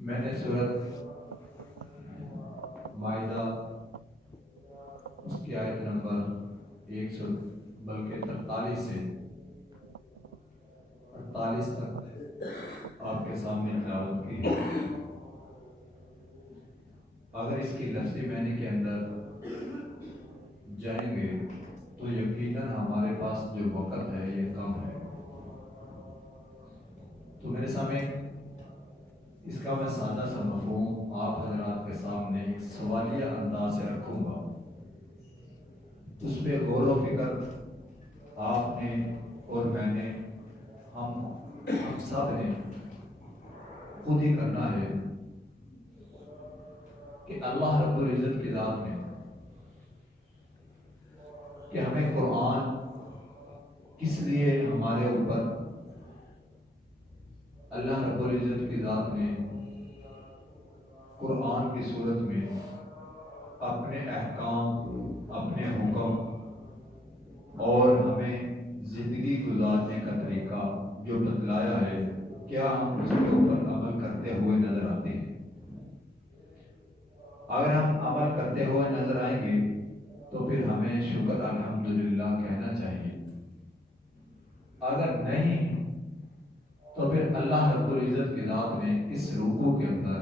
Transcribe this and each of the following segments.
میں نے سورۃ مائدہ اس کی آیت نمبر 100 بلکہ 43 سے 48 تک آپ کے سامنے تلاوت کی۔ اگر اس کی لفظی معنی کے اندر جائیں گے تو یقیناً ہمارے پاس جو وقت ہے یہ کم ہے، تو میرے سامنے اس کا میں سادہ سا مفہوم آپ حضرات کے سامنے ایک سوالیہ انداز سے رکھوں گا، اس پہ غور و فکر آپ نے اور میں نے ہم سب نے خود ہی کرنا ہے کہ اللہ رب العزت کی ذات میں کہ ہمیں قرآن کس لیے ہمارے اوپر اللہ رب العزت کی ذات نے قرآن کی صورت میں اپنے احکام، اپنے حکم اور ہمیں زندگی گزارنے کا طریقہ جو بتلایا ہے، کیا ہم اس کے اوپر عمل کرتے ہوئے نظر آتے ہیں؟ اگر ہم عمل کرتے ہوئے نظر آئیں گے تو پھر ہمیں شکر الحمدللہ کہنا چاہیے، اگر نہیں تو پھر اللہ رب العزت کی ذات نے اس رکوع کے اندر،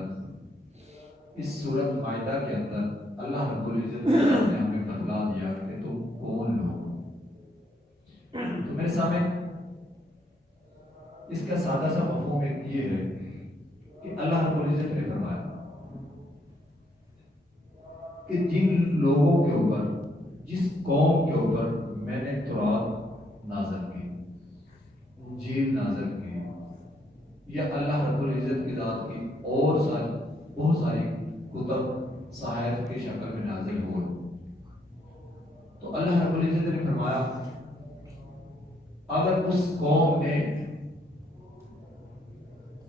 اس سورۃ مائدہ کے اندر اللہ رب العزت کی ذات نے ہمیں بتلا دیا کہ تم کون ہو۔ تو میرے سامنے اس کا سادہ سا مفہوم ایک یہ ہے کہ اللہ رب العزت نے فرمایا کہ جن لوگوں کے اوپر، جس قوم کے اوپر میں نے تورات نازل کی، انجیل نازل کی، یا اللہ رب العزت کی ذات کی اور بہت ساری کتب صحائف کی شکل میں نازل ہوئے، تو اللہ رب العزت نے فرمایا اگر اس قوم نے،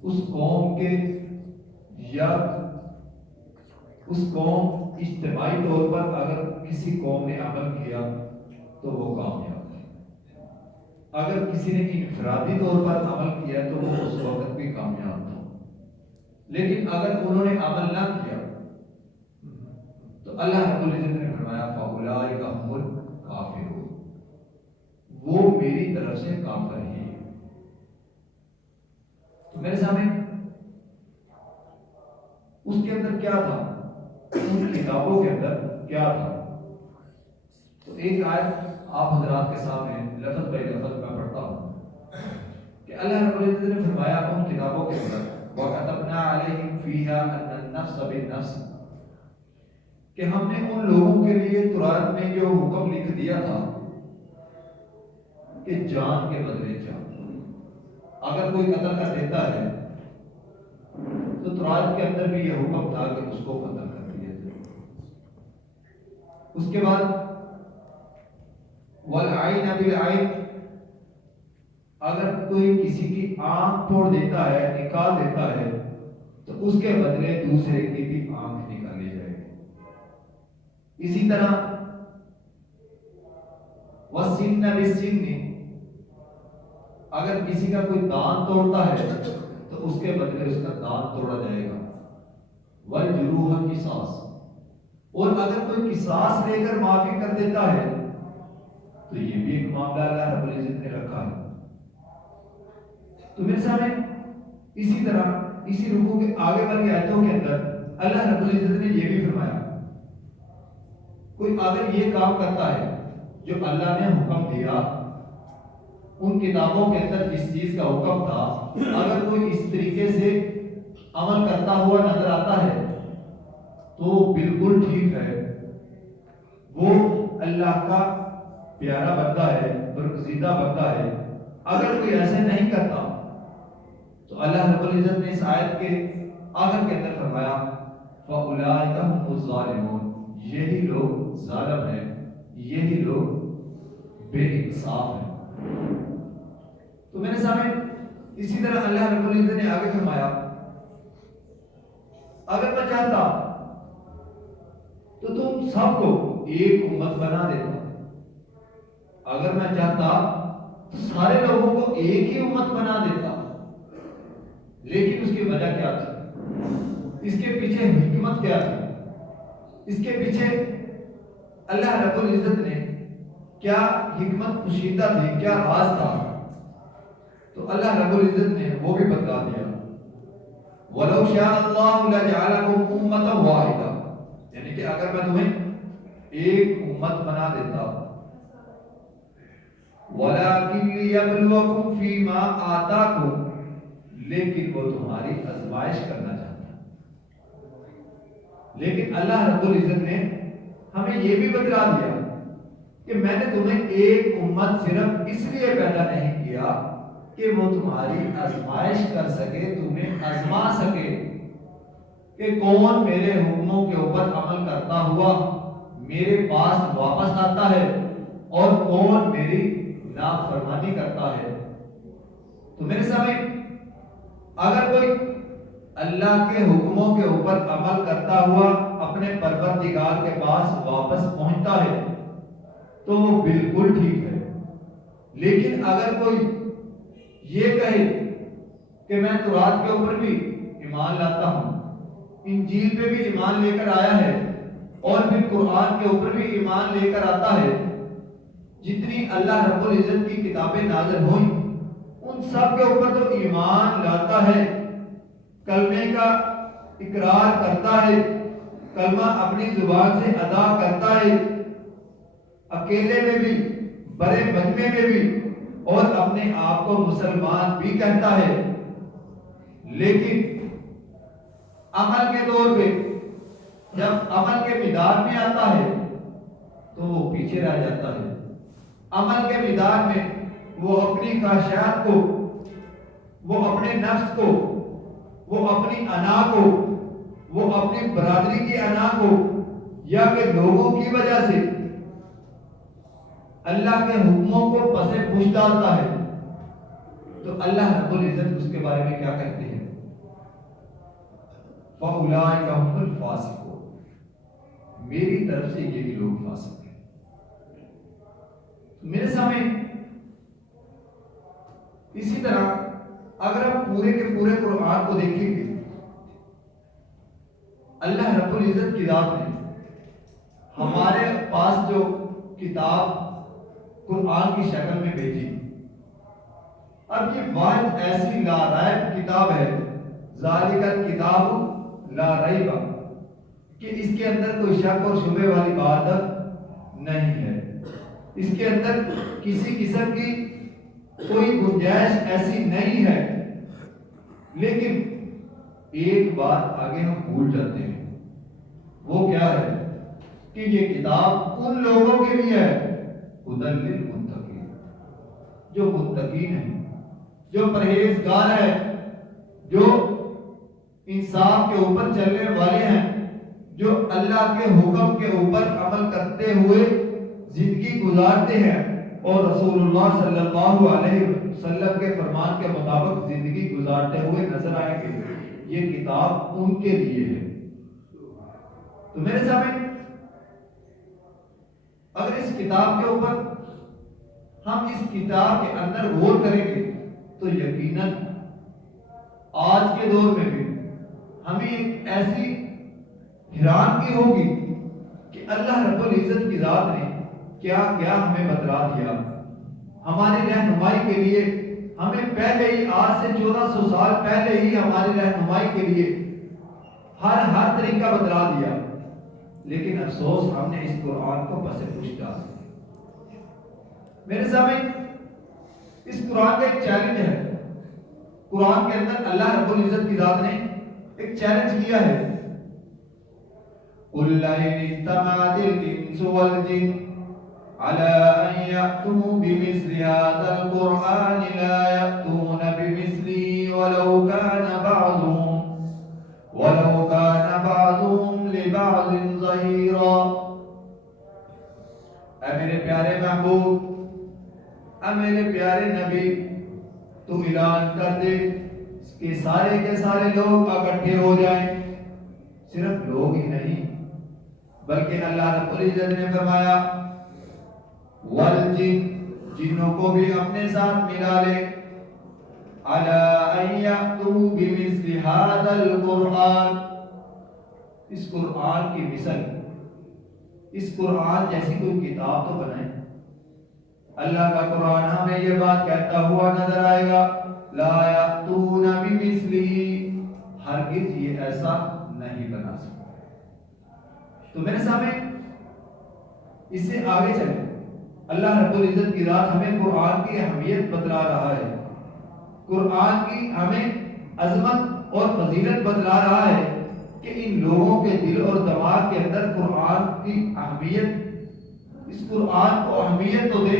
اس قوم کے یا اس قوم اجتماعی طور پر اگر کسی قوم نے عمل کیا تو وہ کامیاب ہے، اگر کسی نے انفرادی طور پر عمل کیا تو وہ اس وقت بھی کامیاب تھا، لیکن اگر انہوں نے عمل نہ کیا تو اللہ رب العزت نے فرمایا فَأُولَٰئِکَ هُمُ الْکَافِرُونَ، وہ میری طرف سے کافر ہی ہے۔ تو میرے سامنے اس کے اندر کیا تھا، ان کتابوں کے اندر کیا تھا؟ تو ایک آیت آپ حضرات کے سامنے لفظ بائی لفظ میں پڑھتا ہوں کہ اللہ رب العزت نے فرمایا ان کتابوں کے اندر وَكَتَبْنَا عَلَيْهِمْ فِيهَا أَنَّ النَّفْسَ بِالنَّفْسِ، کہ ہم نے ان لوگوں کے لیے تورات میں جو حکم لکھ دیا تھا کہ جان کے بدلے جان، اگر کوئی قتل کر دیتا ہے تو تورات کے اندر بھی یہ حکم تھا کہ اس کو قتل کر دیا جائے۔ اس کے بعد وَالْعَيْنَ بِالْعَيْنِ، اگر کوئی کسی کی آنکھ پھوڑ دیتا ہے، نکال دیتا ہے تو اس کے بدلے دوسرے کی بھی آنکھ نکالی جائے گی۔ اسی طرح وَالسِّنَّ بِالسِّنِّ، اگر کسی کا کوئی دانت توڑتا ہے تو اس کے بدلے اس کا دانت توڑا جائے گا۔ وَالْجُرُوحَ قِصَاص، اور اگر کوئی قصاص لے کر معافی کر دیتا ہے تو یہ بھی ایک معاملہ اللہ رب العزت نے رکھا ہے۔ تو میرے سامنے اسی طرح اسی رکوع کے آگے والی آیتوں کے اندر اللہ رب العزت نے یہ بھی فرمایا کوئی اگر یہ کام کرتا ہے جو اللہ نے حکم دیا، ان کتابوں کے اندر جس چیز کا حکم تھا، اگر کوئی اس طریقے سے عمل کرتا ہوا نظر آتا ہے تو بالکل ٹھیک ہے، وہ اللہ کا پیارا بندہ ہے، برگزیدہ بندہ ہے۔ اگر کوئی ایسے نہیں کرتا تو اللہ رب العزت نے اس آیت کے آخر کے اندر فرمایا فَأُولَٰئِکَ هُمُ الظَّالِمُونَ، یہی لوگ ظالم ہیں، یہی لوگ بے انصاف ہیں۔ تو میرے سامنے اسی طرح اللہ رب العزت نے آگے فرمایا اگر میں چاہتا تو تم سب کو ایک امت بنا دیتا، اگر میں چاہتا تو سارے لوگوں کو ایک ہی امت بنا دیتا، لیکن اس کی وجہ کیا تھی؟ اس کے پیچھے حکمت کیا تھی؟ اس کے پیچھے اللہ رب العزت نے کیا حکمت پوشیدہ تھی، کیا راز تھا؟ تو اللہ رب العزت نے وہ بھی بتلا دیا. وَلَوْ شَاءَ اللَّهُ لَجَعَلَكُمْ أُمَّةً وَاحِدَةً، یعنی کہ اگر میں تمہیں ایک امت بنا دیتا. وَلَكِنْ لِيَبْلُوَكُمْ فِي مَا آتَاكُمْ، لیکن وہ تمہاری آزمائش کرنا چاہتا ہے. لیکن اللہ رب العزت نے ہمیں یہ بھی بتلا دیا کہ میں نے تمہیں ایک امت صرف اس لیے پیدا نہیں کیا کہ وہ تمہاری آزمائش کر سکے، تمہیں آزما سکے کہ کون میرے حکموں کے اوپر عمل کرتا ہوا میرے پاس واپس آتا ہے اور کون میری نافرمانی کرتا ہے. تو میرے سامنے اگر کوئی اللہ کے حکموں کے اوپر عمل کرتا ہوا اپنے پروردگار کے پاس واپس پہنچتا ہے تو وہ بالکل ٹھیک ہے. لیکن اگر کوئی یہ کہے کہ میں تورات کے اوپر بھی ایمان لاتا ہوں، انجیل پہ بھی ایمان لے کر آیا ہے، اور پھر قرآن کے اوپر بھی ایمان لے کر آتا ہے، جتنی اللہ رب العزت کی کتابیں نازل ہوئیں ان سب کے اوپر تو ایمان لاتا ہے، کلمے کا اقرار کرتا ہے، کلمہ اپنی زبان سے ادا کرتا ہے، اکیلے میں بھی بڑے مجمع میں بھی، اور اپنے آپ کو مسلمان بھی کہتا ہے. لیکن عمل کے دور پہ جب عمل کے میدان میں آتا ہے تو وہ پیچھے رہ جاتا ہے. عمل کے میدان میں وہ اپنی خواہشات کو، وہ اپنے نفس کو، وہ اپنی انا کو، وہ اپنی برادری کی انا کو، یا کہ لوگوں کی وجہ سے اللہ کے حکموں کو پسے پوچھ ڈالتا ہے. تو اللہ رب العزت اس کے بارے میں کیا کہتے ہیں؟ فَأُولَٰئِكَ هُمُ الْفَاسِقُونَ، میری طرف سے یہ بھی لوگ فاسق ہیں. میرے سامنے اسی طرح اگر آپ پورے کے پورے قرآن کو دیکھیں گے، اللہ رب العزت کی ذات نے ہمارے پاس جو کتاب قرآن کی شکل میں بھیجی. اب یہ واحد ایسی لا ریب کتاب ہے، ذالک الکتاب لا ریب، کہ اس کے اندر کوئی شک اور شبہ والی بات نہیں ہے. اس کے اندر کسی قسم کی کوئی گنجائش ایسی نہیں ہے. لیکن ایک بات آگے ہم بھول جاتے ہیں، وہ کیا ہے کہ یہ کتاب ان لوگوں کے لیے ہے ہدی للمتقین، جو متقین ہیں، جو پرہیزگار ہیں، جو انصاف کے اوپر چلنے والے ہیں، جو اللہ کے حکم کے اوپر عمل کرتے ہوئے زندگی گزارتے ہیں اور رسول اللہ صلی اللہ علیہ وسلم کے فرمان کے مطابق زندگی گزارتے ہوئے نظر آئیں گے. یہ کتاب ان کے لیے ہے. تو میرے سامنے اگر اس کتاب کے اوپر ہم اس کتاب کے اندر غور کریں گے تو یقیناً آج کے دور میں بھی ہمیں ایک ایسی حیرانگی ہوگی کہ اللہ رب العزت کی ذات نے کیا کیا ہمیں بتلا دیا. ہماری رہنمائی کے لیے ہمیں پہلے ہی، آج سے 1400 سال پہلے ہی ہماری رہنمائی کے لیے ہر طریقہ بتلا دیا. لیکن افسوس ہم نے اس قرآن کو پسے پوچھ ڈالا. میرے سامنے اس قرآن کا ایک چیلنج ہے. قرآن کے اندر اللہ رب العزت کی ذات نے ایک چیلنج کیا ہے. قُلْ لَئِنِ اجْتَمَعَتِ الْإِنسُ وَالْجِنُّ عَلَىٰ أَن يَأْتُوا بِمِثْلِ هَٰذَا الْقُرْآنِ لَا يَأْتُونَ بِمِثْلِهِ وَلَوْ كَانَ بَعْضُهُمْ لِبَعْضٍ ظَهِيرًا. اے میرے پیارے محبوب، اے میرے پیارے نبی، تو اعلان کر دے کہ سارے کے سارے لوگ اکٹھے ہو جائیں. صرف لوگ ہی نہیں بلکہ اللہ رب العزت نے فرمایا والجن، جنوں کو بھی اپنے ساتھ ملا لے. عَلَىٰ أَن يأتوا بمثل هذا القرآن، اس قرآن کی مثل، اس قرآن جیسی کوئی کتاب تو بنائیں۔ اللہ کا قرآن ہمیں یہ بات کہتا ہوا نظر آئے گا، لا یأتون بمثلہ، ہرگز یہ ایسا نہیں بنا سکتا۔ تو میرے سامنے اس سے آگے چلیں، اللہ رب العزت کی ذات ہمیں قرآن کی اہمیت بتلا رہا ہے، قرآن کی ہمیں عظمت اور فضیلت بتلا رہا ہے کہ ان لوگوں کے دل اور دماغ کے اندر قرآن کی اہمیت، اس قرآن کو اہمیت تو دے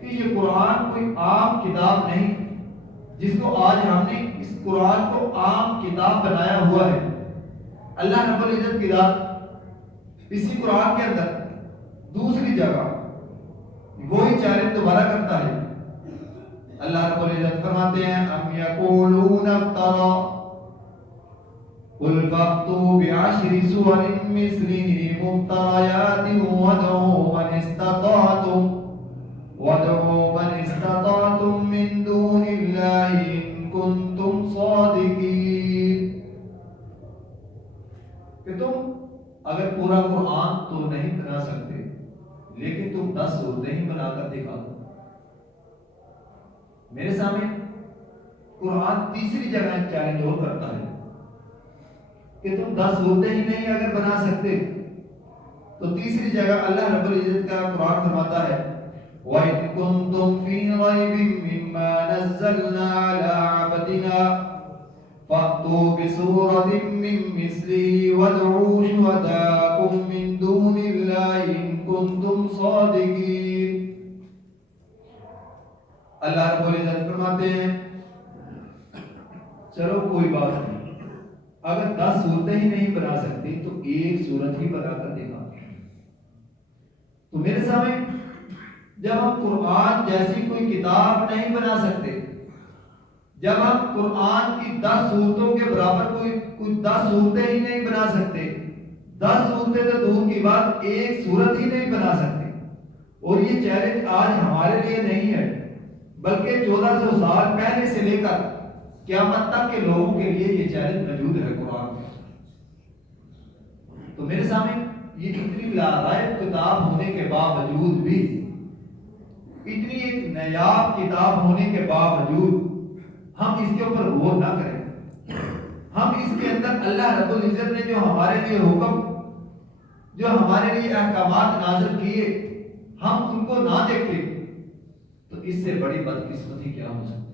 کہ یہ قرآن کوئی عام کتاب نہیں جس کو آج ہم نے اس قرآن کو عام کتاب بنایا ہوا ہے۔ اللہ رب العزت کی ذات اسی قرآن کے اندر دوسری جگہ وہی چیلنج دوبارہ کرتا ہے۔ اللہ رب العزت فرماتے ہیں ام یقولون افترا قل فأتوا بعشر سور مثله مفتريات وادعوا من استطعتم من دون الله إن كنتم صادقين، کہ تم اگر پورا قرآن تو نہیں بنا سکتے لیکن تم 10 صورتیں ہی بنا کر دکھا دو۔ میرے سامنے قرآن تیسری جگہ چیلنج اور کرتا ہے کہ تم 10 صورتیں ہی نہیں اگر بنا سکتے، تو تیسری جگہ اللہ رب العزت کا قرآن فرماتا ہے وَإِذْ كُنْتُمْ فِي رَيْبٍ مِّمَّا نَزَّلْنَا عَلَىٰ عَبْدِنَا فَأْتُوا بِسُورَةٍ مِّن مِّثْلِهِ وَادْعُوا شُهَدَاءَكُم مِّن دُونِ اللَّهِ إِن كُنتُمْ صَادِقِينَ۔ اللہ رب العزت فرماتے ہیں چلو کوئی بات نہیں، اگر 10 صورتیں ہی نہیں بنا سکتے تو ایک صورت ہی بنا کر دکھا۔ تو میرے سامنے جب ہم قرآن جیسی کوئی کتاب نہیں بنا سکتے، جب ہم قرآن کی 10 صورتوں کے برابر کوئی 10 صورتیں ہی نہیں بنا سکتے، 10 صورتیں تو دور کی بات ایک صورت ہی نہیں بنا سکتے، اور یہ چیلنج آج ہمارے لیے نہیں ہے بلکہ 1400 سال پہلے سے لے کر قیامت تک کے لوگوں کے لیے یہ چیلنج موجود ہے قرآن میں۔ تو میرے سامنے یہ اتنی لارائب کتاب ہونے کے باوجود بھی، اتنی ایک نایاب کتاب ہونے کے باوجود ہم اس کے اوپر غور نہ کریں، ہم اس کے اندر اللہ رب العزت نے جو ہمارے لیے حکم، جو ہمارے لیے احکامات نازل کیے، ہم ان کو نہ دیکھیں تو اس سے بڑی بدقسمتی کیا ہو سکتی ہے۔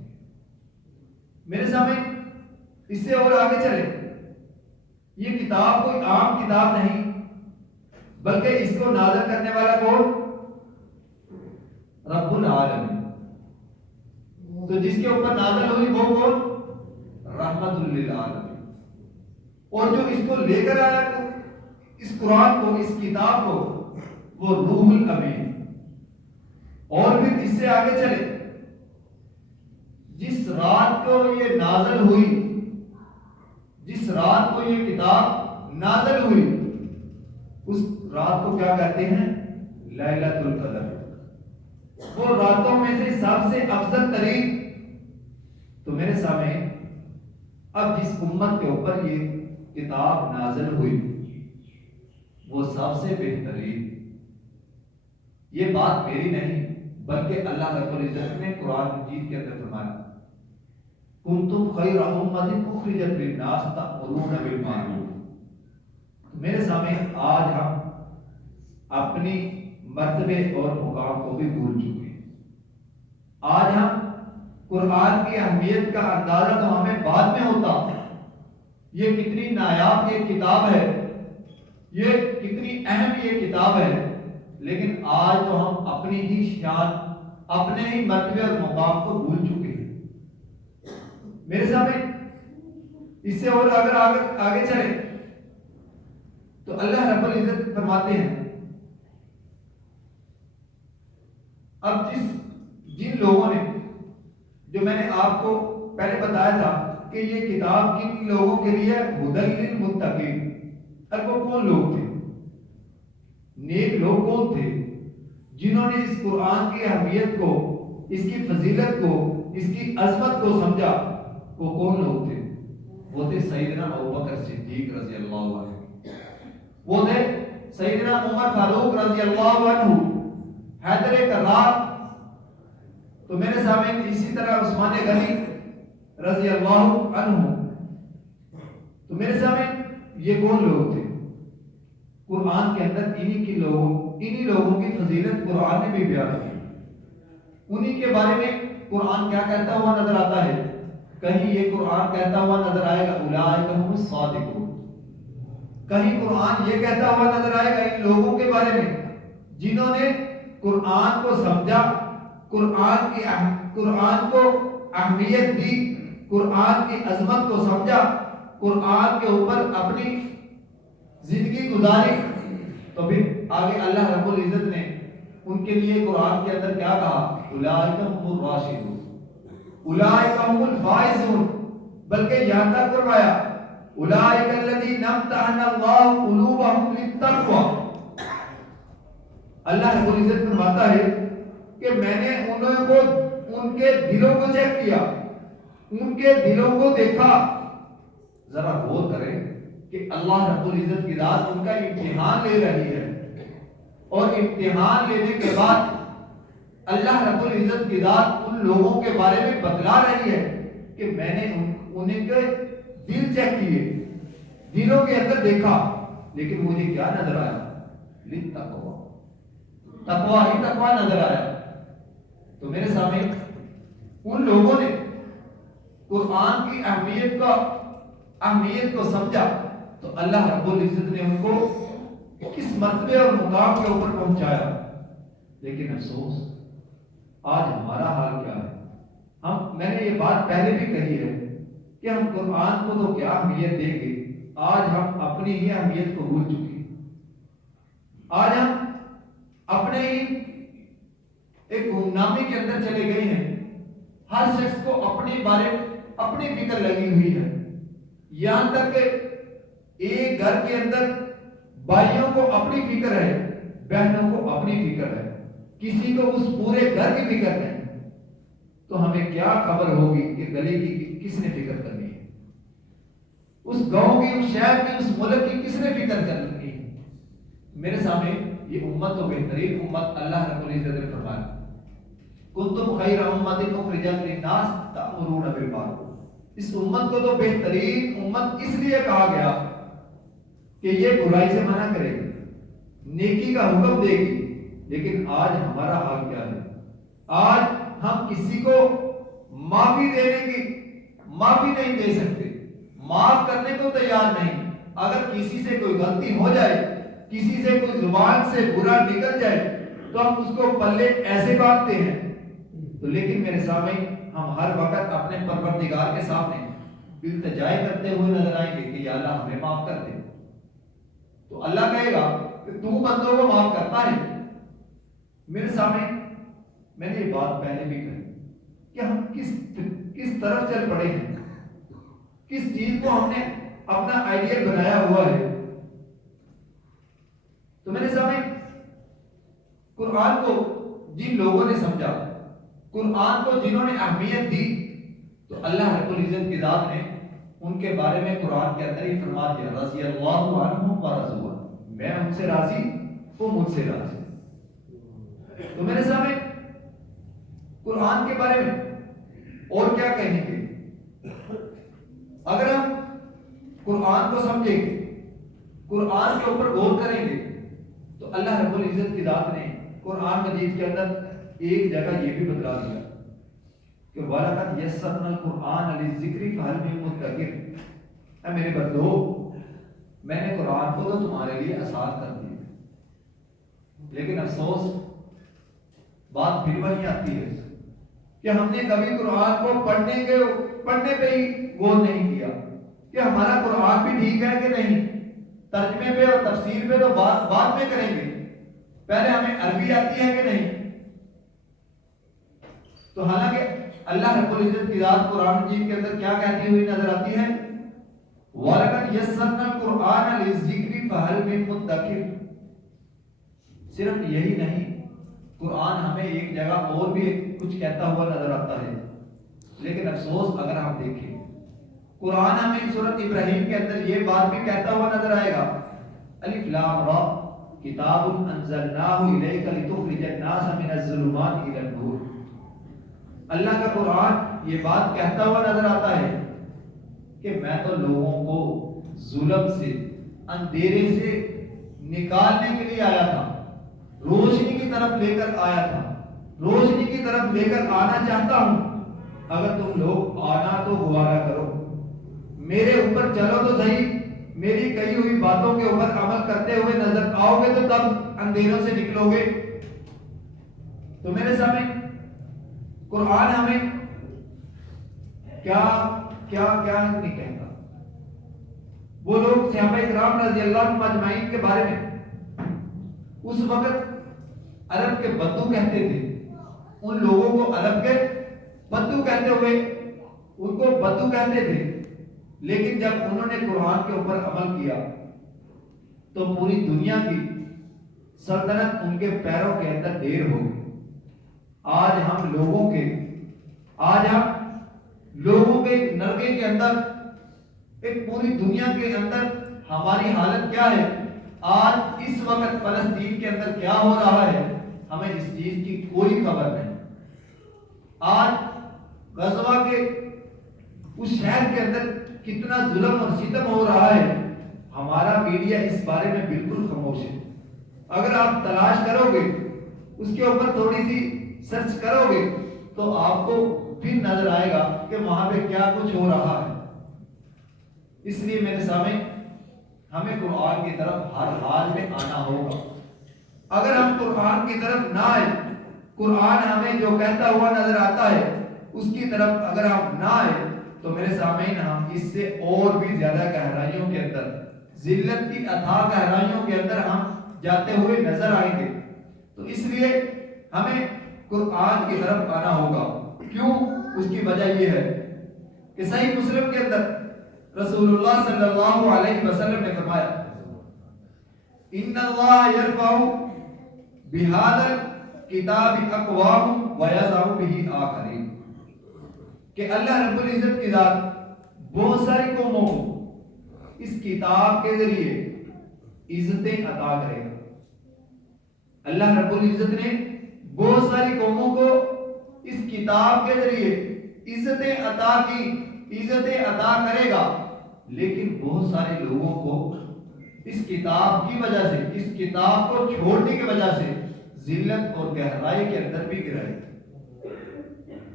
میرے سامنے اس سے اور آگے چلے، یہ کتاب کوئی عام کتاب نہیں بلکہ اس کو نازل کرنے والا کون؟ رب العالمین۔ تو جس کے اوپر نازل ہوئی وہ کون؟ رحمت للعالمین۔ اور جو اس کو لے کر آیا اس قرآن کو، اس کتاب کو، وہ روح الامین۔ اور پھر اس سے آگے چلے، جس رات کو یہ نازل ہوئی، جس رات کو یہ کتاب نازل ہوئی، اس رات کو کیا کہتے ہیں؟ لیلۃ القدر۔ وہ راتوں میں سے سب سے افضل ترین۔ تو میرے سامنے اب جس امت کے اوپر یہ کتاب نازل ہوئی وہ سب سے بہترین، یہ بات میری نہیں بلکہ اللہ رب العزت نے قرآن مجید کے اندر فرمایا کنتم خیر امۃ اخرجت للناس تأمرون بالمعروف۔ میرے سامنے آج ہم اپنی مرتبے اور مقام کو بھی بھول چکے ہیں۔ آج ہم قرآن کی اہمیت کا اندازہ تو ہمیں بعد میں ہوتا، یہ کتنی نایاب یہ کتاب ہے، یہ کتنی اہم یہ کتاب ہے، لیکن آج تو ہم اپنی ہی شان، اپنے ہی مرتبے اور مقام کو بھول چکے ہیں۔ میرے سامنے اس سے اور اگر آگے چلے تو اللہ رب العزت فرماتے ہیں اب جن لوگوں نے، جو میں نے آپ کو پہلے بتایا تھا کہ یہ کتاب کن لوگوں کے لیے ہدی للمتقین، اب وہ کون لوگ تھے؟ نیک لوگ کون تھے؟ جنہوں نے اس قرآن کی اہمیت کو، اس کی فضیلت کو، اس کی عظمت کو سمجھا، وہ کون لوگ تھے؟ وہ تھے سیدنا ابوبکر صدیق رضی اللہ عنہ، وہ تھے سیدنا عمر فاروق رضی اللہ عنہ، حیدر کرار، تو میرے سامنے اسی طرح عثمان غنی رضی اللہ عنہ، تو میرے سامنے یہ کون لوگ تھے؟ قرآن کے اندر انہی لوگوں کی فضیلت قرآن نے بھی بیان کی، انہی کے بارے میں قرآن کیا کہتا ہوا نظر آتا ہے؟ کہیں یہ قرآن کہتا ہوا نظر آئے گا اولئک هم الصادقون، کہیں قرآن یہ کہتا ہوا نظر آئے گا ان لوگوں کے بارے میں جنہوں نے قرآن کو سمجھا، قرآن کو اہمیت دی، قرآن کی عظمت کو سمجھا، قرآن کے اوپر اپنی زندگی گزاری؟ تو پھر آگے اللہ رب العزت نے ان کے لیے قرآن کے اندر کیا کہا؟ اولئک هم الراشدون، اولئک هم الفائزون، بلکہ یہاں تک فرمایا اولئک الذین امتحن اللہ قلوبهم للتقوی۔ اللہ رب العزت فرماتا ہے کہ میں نے ان کے دلوں کو چیک کیا، ان کے دلوں کو دیکھا۔ ذرا غور کریں کہ اللہ رب العزت کی ذات ان کا امتحان لے رہی ہے، اور امتحان لینے کے بعد اللہ رب العزت کی ذات ان لوگوں کے بارے میں بتلا رہی ہے کہ میں نے انہیں کے دل چیک کیے، دلوں کے اندر دیکھا، لیکن مجھے کیا نظر آیا؟ للتقوی، تقوی ہی تقوی نظر آیا۔ تو میرے سامنے ان لوگوں نے قرآن کی اہمیت کو سمجھا تو اللہ رب العزت نے ان کو کس مرتبے اور مقام کے اوپر پہنچایا۔ لیکن افسوس آج ہمارا حال کیا ہے؟ میں نے یہ بات پہلے بھی کہی ہے کہ ہم قرآن کو تو کیا اہمیت دیں گے، آج ہم اپنی ہی اہمیت کو بھول چکے ہیں۔ آج ہم اپنے ہی ایک گمنامی کے اندر چلے گئے ہیں، ہر شخص کو اپنے بارے میں اپنی فکر لگی ہوئی ہے، یہاں تک کہ ایک گھر کے اندر بھائیوں کو اپنی فکر ہے، بہنوں کو اپنی فکر ہے، کسی کو اس پورے گھر کی فکر نہیں۔ تو ہمیں کیا خبر ہوگی کہ گلی کی کس نے فکر کرنی ہے، اس گاؤں کی، اس شہر کی، اس ملک کی کس نے فکر کرنی ہے؟ میرے سامنے یہ امت تو بہترین امت اللہ رب العزت نے فرمایا کنتم خیر امت اخرجت للناس تأمرون بالمعروف، اس امت کو تو بہترین امت اس لیے کہا گیا کہ یہ برائی سے منع کرے گی، نیکی کا حکم دے گی۔ لیکن آج ہمارا حال کیا ہے؟ آج ہم کسی کو معافی نہیں دے سکتے، معاف کرنے کو تیار نہیں۔ اگر کسی سے کوئی غلطی ہو جائے، کسی سے کوئی زبان سے برا نکل جائے تو ہم اس کو پلے ایسے باندھتے ہیں۔ تو لیکن میرے سامنے ہم ہر وقت اپنے پروردگار کے سامنے التجا کرتے ہوئے نظر آئیں گے کہ یا اللہ ہمیں معاف کر دے، تو اللہ کہے گا کہ تو بندوں کو معاف کرتا ہے۔ میرے سامنے میں نے یہ بات پہلے بھی کہی کہ ہم کس طرف چل پڑے ہیں، کس چیز کو ہم نے اپنا آئیڈیل بنایا ہوا ہے۔ تو میرے سامنے قرآن کو جن لوگوں نے سمجھا، قرآن کو جنہوں نے اہمیت دی، تو اللہ رب العزت کی ذات نے ان کے بارے میں قرآن کے اندر ہی فرما دیا رضی اللہ عنہم ورضوا عنہ، میں ان سے راضی، وہ مجھ سے راضی۔ تو میرے سامنے قرآن کے بارے میں اور کیا کہیں گے؟ اگر ہم قرآن کو سمجھیں گے، قرآن کے اوپر غور کریں گے، تو اللہ رب العزت کی ذات نے قرآن مجید کے اندر ایک جگہ یہ بھی بتلا دیا کہ وَلَقَدْ يَسَّرْنَا الْقُرْآنَ لِلذِّكْرِ فَهَلْ مِن مُدَّكِرٍ، اے میرے بندو، میں نے قرآن کو تو تمہارے لیے آسان کر دیا، لیکن افسوس بات پھر وہی آتی ہے کہ ہم نے کبھی قرآن کو پڑھنے پہ ہی غور نہیں کیا کہ ہمارا قرآن بھی ٹھیک ہے کہ نہیں۔ ترجمے پہ اور تفسیر پہ تو بعد میں کریں گے، پہلے ہمیں عربی آتی ہے کہ نہیں۔ تو حالانکہ اللہ رب العزت کی ذات قرآن مجید کے اندر کیا کہتی ہوئی نظر آتی ہے؟ وَلَقَدْ يَسَّرْنَا الْقُرْآنَ لِلذِّكْرِ فَهَلْ مِن مُدَّكِرٍ، صرف یہی نہیں، قرآن ہمیں ایک جگہ اور بھی کچھ کہتا ہوا نظر آتا ہے، لیکن افسوس اگر ہم دیکھیں قرآن ہمیں سورۃ ابراہیم کے اندر یہ بات بھی کہتا ہوا نظر آئے گا، الف لام را کتاب انزلناہ الیک لتخرج الناس من الظلمات الی النور۔ اللہ کا قرآن یہ بات کہتا ہوا نظر آتا ہے کہ میں تو لوگوں کو ظلم سے، اندھیرے سے نکالنے کے لیے آیا تھا، روشنی کی طرف لے کر آیا تھا، روشنی کی طرف لے کر آنا چاہتا ہوں۔ اگر تم لوگ آنا تو گوارا کرو، میرے اوپر چلو تو صحیح، میری کہی ہوئی باتوں کے اوپر عمل کرتے ہوئے نظر آؤ گے تو تب اندھیروں سے نکلو گے۔ تو میرے سامنے قرآن ہمیں کیا کیا کیا نہیں کہتا۔ وہ لوگ صحابہ کرام رضی اللہ عنہم اجمعین کے بارے میں اس وقت عرب کے بدو کہتے تھے، ان لوگوں کو عرب کے بدو کہتے ہوئے ان کو بدو کہتے تھے، لیکن جب انہوں نے قرآن کے اوپر عمل کیا تو پوری دنیا کی سلطنت ان کے پیروں کے اندر ڈھیر ہو گئی۔ آج ہم لوگوں کے نرگے کے اندر، ایک پوری دنیا کے اندر ہماری حالت کیا ہے؟ آج اس وقت فلسطین کے اندر کیا ہو رہا ہے ہمیں اس چیز کی کوئی خبر نہیں۔ آج غزوہ کے اس شہر کے اندر کتنا ظلم اور ستم ہو رہا ہے، ہمارا میڈیا اس بارے میں بالکل خاموش ہے۔ اگر آپ تلاش کرو گے، اس کے اوپر تھوڑی سی سرچ کرو گے تو آپ کو پھر نظر آئے گا کہ وہاں پہ کیا کچھ ہو رہا ہے۔ اس لیے میرے سامنے ہمیں قرآن کی طرف ہر حال میں آنا ہوگا۔ اگر ہم قرآن کی طرف نہ آئے، قرآن ہمیں جو کہتا ہوا نظر آتا ہے اس کی طرف اگر ہم نہ آئے تو میرے سامعین ہم اس سے اور بھی زیادہ گہرائیوں کے اندر، ذلت کی اتھاہ گہرائیوں کے اندر ہم جاتے ہوئے نظر آئیں گے۔ تو اس لیے ہمیں قرآن کی طرف آنا ہوگا۔ کیوں؟ اس کی وجہ یہ ہے کہ صحیح مسلم کے اندر رسول اللہ صلی اللہ علیہ وسلم نے فرمایا، ان اللہ یرفع بہذا الکتاب اقوام ویضع بہ آخرین، کہ اللہ رب العزت کی ذات بہت ساری قوموں کو اس کتاب کے ذریعے عزتیں عطا کرے گا۔ اللہ رب العزت نے بہت ساری قوموں کو اس کتاب کے ذریعے عزتیں عطا کی، عزتیں عطا کرے گا، لیکن بہت سارے لوگوں کو اس کتاب کی وجہ سے، اس کتاب کو چھوڑنے کی وجہ سے ذلت اور گہرائی کے اندر بھی گرائے گا۔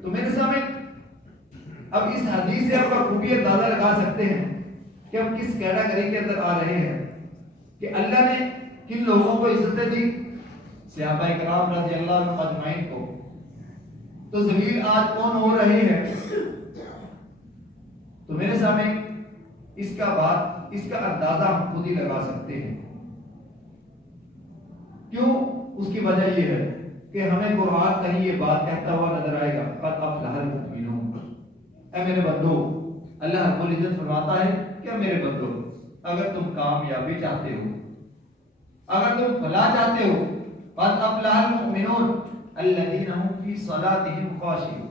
تو میرے سامنے اب اس حدیث سے آپ کا خوبی اندازہ لگا سکتے ہیں کہ ہم کس کیٹاگری کے اندر آ رہے ہیں، کہ اللہ نے کن لوگوں کو عزتیں دی؟ صحابہ کرام رضی اللہ عنہم اجمعین کو۔ تو ذلیل آج کون ہو رہے ہیں؟ تو میرے سامنے اس کا اندازہ ہم خود ہی لگا سکتے ہیں۔ کیوں؟ اس کی وجہ یہ ہے کہ ہمیں قرآن کہیں یہ بات کہتا ہوا نظر آئے گا، قد افلح المؤمنون، اے میرے بندو، اللہ رب العزت فرماتا ہے کہ میرے بندو اگر تم کامیابی چاہتے ہو، اگر تم فلاح چاہتے ہو، قد افلح المؤمنون الذین هم فی صلاتهم خاشعون،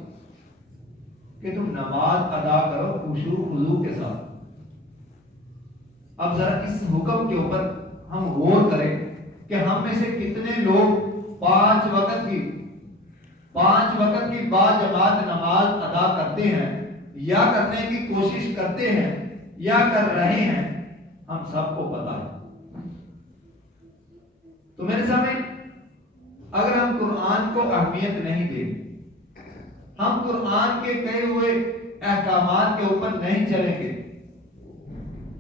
کہ تم نماز ادا کرو خشوع و خضوع کے ساتھ۔ اب ذرا اس حکم کے اوپر ہم غور کریں کہ ہم میں سے کتنے لوگ پانچ وقت کی باجماعت نماز ادا کرتے ہیں، یا کرنے کی کوشش کرتے ہیں، یا کر رہے ہیں؟ ہم سب کو پتا ہے۔ تو میرے سامنے اگر ہم قرآن کو اہمیت نہیں دیں، ہم قرآن کے کہے ہوئے احکامات کے اوپر نہیں چلیں گے،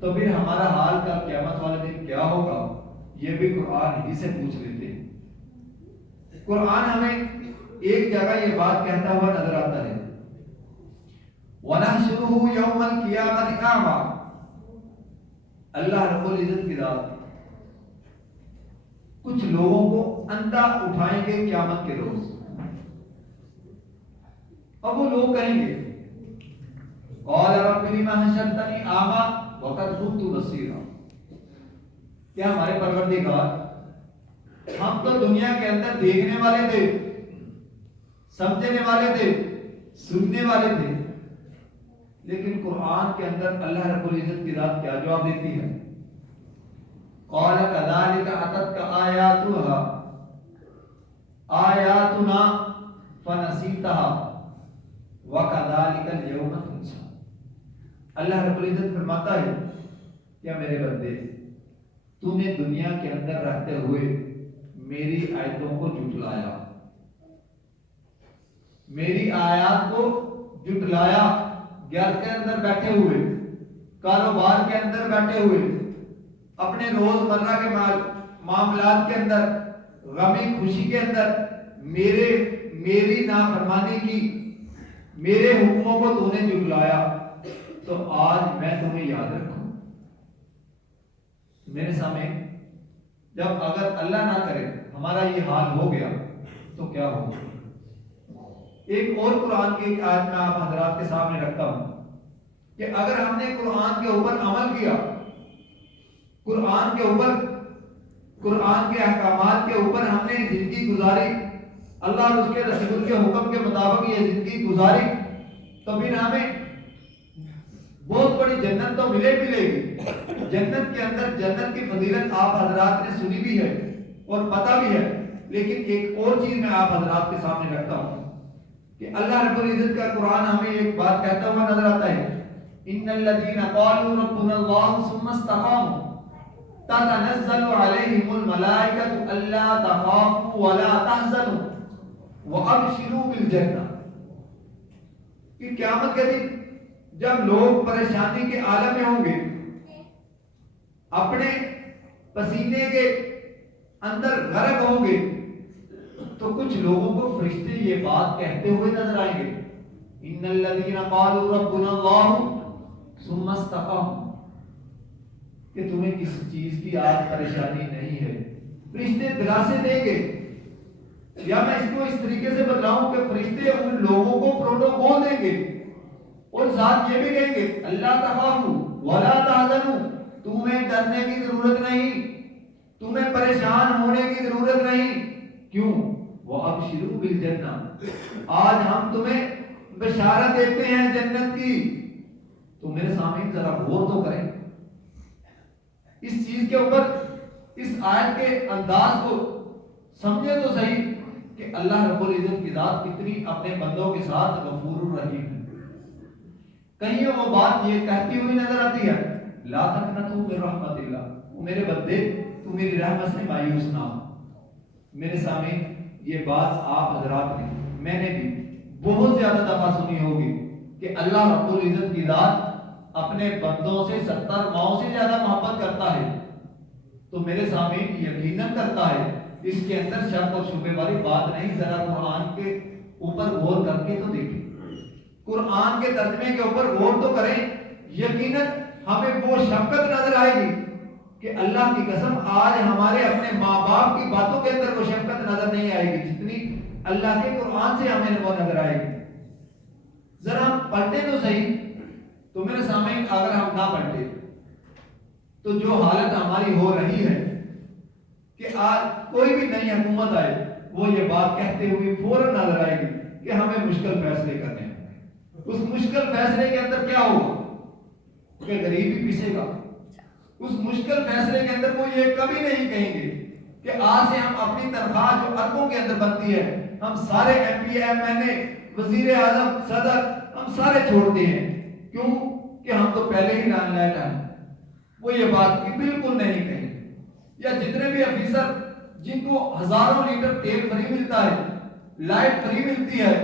تو پھر ہمارا حال کا قیامت والے دن کیا ہوگا؟ یہ بھی قرآن ہی سے پوچھ لیتے ہیں۔ قرآن ہمیں ایک جگہ یہ بات کہتا ہوا نظر آتا ہے، وَنَحْشُرُهُ يَوْمَ الْقِيَامَةِ أَعْمَى، اللہ رب العزت کی ذات کچھ لوگوں کو اندھا اٹھائیں گے قیامت کے روز، اب وہ لوگ کہیں گے قَالَ رَبِّ لِمَ حَشَرْتَنِي أَعْمَى وَقَدْ كُنتُ بَصِيرًا، کہ ہمارے پروردگار ہم تو دنیا کے اندر دیکھنے والے تھے، سمجھنے والے تھے، سننے والے تھے، لیکن قرآن کے اندر اللہ رب العزت کی ذات کیا جواب دیتی ہے؟ قال كذلك اتتك آیاتنا فنسیتها وكذلك اليوم تنسى۔ اللہ رب العزت فرماتا ہے کیا میرے بندے تو نے دنیا کے اندر رہتے ہوئے میری آیتوں کو جھٹلایا، میری آیات کو جھٹلایا، گھر کے اندر بیٹھے ہوئے، کاروبار کے اندر بیٹھے ہوئے، اپنے روزمرہ کے معاملات کے اندر، غمی خوشی کے اندر میری نافرمانی کی، میرے حکموں کو تو نے جھٹلایا، تو آج میں تمہیں یاد رکھوں۔ میرے سامنے جب اگر اللہ نہ کرے ہمارا یہ حال ہو گیا تو کیا ہوگا؟ ایک اور قرآن کی ایک آیت میں آپ حضرات کے سامنے رکھتا ہوں کہ اگر ہم نے قرآن کے اوپر عمل کیا، قرآن کے اوپر، قرآن کے احکامات کے اوپر ہم نے زندگی گزاری، اللہ اور اس کے رسول کے حکم کے مطابق یہ زندگی گزاری، تو پھر ہمیں بہت بڑی جنت تو ملے گی۔ جنت کے اندر جنت کی فضیلت آپ حضرات نے سنی بھی ہے اور پتہ بھی ہے، لیکن ایک اور چیز میں آپ حضرات کے سامنے رکھتا ہوں کہ اللہ رب العزت کا قرآن ہمیں ایک بات کہتا ہوا نظر آتا ہے، ان الذين قالوا ربنا الله ثم استقاموا تتنزل عليهم الملائكة الا تخافوا ولا تحزنوا وابشروا بالجنة۔ کہ قیامت کے دن جب لوگ پریشانی کے عالم میں ہوں گے، اپنے پسینے کے اندر غرق ہوں گے، تو کچھ لوگوں کو فرشتے یہ بات کہتے ہوئے نظر آئیں گے، ان الذين قالوا ربنا الله ثم استقاموا، کہ تمہیں کسی چیز کی آج پریشانی نہیں ہے، فرشتے دلاسے دیں گے۔ یا میں اس کو اس طریقے سے بتلاؤں کہ فرشتے ان لوگوں کو پروٹوکول دیں گے اور ساتھ یہ بھی کہیں گے اللہ تخافوا ولا تحزنوا، تمہیں ڈرنے کی ضرورت نہیں، تمہیں پریشان ہونے کی ضرورت نہیں۔ کیوں؟ وَأَبْشِرُوا بِالْجَنَّةِ، آج ہم تمہیں بشارت دیتے ہیں جنت کی۔ تو میرے سامنے ذرا غور تو کریں اس چیز کے اوپر، اس آیت کے انداز کو سمجھے تو صحیح کہ اللہ رب العزت کی ذات کتنی اپنے بندوں کے ساتھ غفور الرحیم ہے۔ کہیں وہ بات یہ کہتی ہوئی نظر آتی ہے لا تقنطوا من رحمت اللہ، میرے بندے تو میری رحمت سے مایوس نہ ہو۔ میرے سامنے یہ بات آپ حضرات نے، میں نے بھی بہت زیادہ دفعہ سنی ہوگی کہ اللہ رب العزت کی ذات اپنے بندوں سے 70 ماؤں سے زیادہ محبت کرتا ہے، تو میرے سامنے یقیناً کرتا ہے، اس کے اندر شک اور شبے والی بات نہیں۔ ذرا قرآن کے اوپر غور کر کے تو دیکھیں، قرآن کے ترجمے کے اوپر غور تو کریں، یقیناً ہمیں وہ شفقت نظر آئے گی کہ اللہ کی قسم آج ہمارے اپنے ماں باپ کی باتوں کے اندر وہ شفقت نظر نہیں آئے گی جتنی اللہ کے قرآن سے ہمیں وہ نظر آئے گی۔ ذرا ہم پڑھتے تو صحیح، تو میرے سامنے اگر ہم نہ پڑھتے تو جو حالت ہماری ہو رہی ہے کہ آج کوئی بھی نئی حکومت آئے وہ یہ بات کہتے ہوئے فوراً نظر آئے گی کہ ہمیں مشکل فیصلے کرنے ہیں۔ اس مشکل فیصلے کے اندر کیا ہوگا کہ غریب بھی پیسے گا۔ اس مشکل فیصلے کے اندر وہ یہ کبھی نہیں کہیں گے کہ آج سے ہم اپنی تنخواہ جو اربوں کے اندر بنتی ہے، ہم سارے ایم پی ایم این اے وزیر اعظم صدر ہم سارے چھوڑتے ہیں، کیوں کہ ہم تو پہلے ہی لائن لائٹ ہیں۔ وہ یہ بات کی بالکل نہیں کہیں۔ یا جتنے بھی افیسر جن کو ہزاروں لیٹر تیل فری ملتا ہے، لائٹ فری ملتی ہے،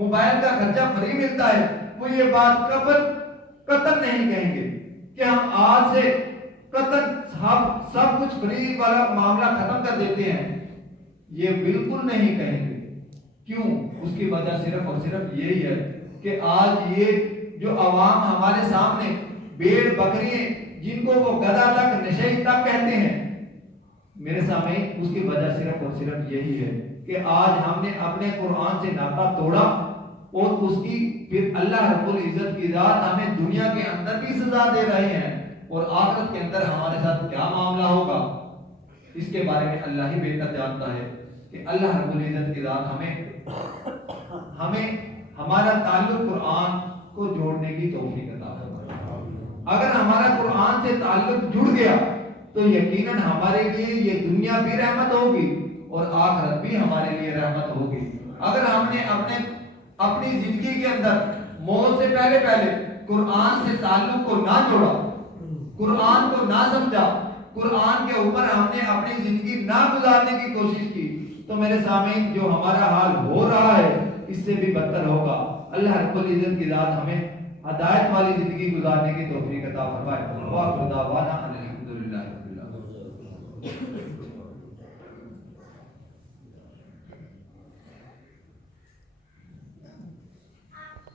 موبائل کا خرچہ فری ملتا ہے، وہ یہ بات قطعاً نہیں کہیں گے کہ ہم آج سے قطعاً سب کچھ فری والا معاملہ ختم کر دیتے ہیں۔ یہ بالکل نہیں کہیں گے۔ کیوں؟ اس کی وجہ صرف اور صرف یہی ہے کہ آج یہ جو عوام ہمارے سامنے بھیڑ بکریاں جن کو وہ گدھا تک نشئی تک کہتے ہیں، میرے سامنے اس کی وجہ صرف اور صرف یہی ہے کہ آج ہم نے اپنے قرآن سے ناطہ توڑا، اور اس کی پھر اللہ رب العزت کی ذات ہمیں دنیا کے اندر بھی سزا دے رہے ہیں، اور آخرت کے اندر ہمارے ساتھ کیا معاملہ ہوگا اس کے بارے میں اللہ ہی بہتر جانتا ہے کہ اللہ رب العزت کی ذات ہمیں ہمارا تعلق قرآن کو جوڑنے کی توفیق اگر ہمارا قرآن سے تعلق جڑ گیا تو یقیناً ہمارے لیے یہ دنیا بھی رحمت ہوگی اور آخرت بھی ہمارے لیے رحمت ہوگی۔ اگر ہم نے اپنی زندگی کے اندر موت سے پہلے قرآن سے تعلق کو نہ جوڑا، قرآن کو نہ سمجھا، قرآن کے اوپر ہم نے اپنی زندگی نہ گزارنے کی کوشش کی، تو میرے سامعین جو ہمارا حال ہو رہا ہے اس سے بھی بدتر ہوگا۔ اللہ رب العزت کی ذات ہمیں ہدایت والی زندگی گزارنے کی توفیق عطا فرمائے۔ وآخر دعوانا الحمدللہ۔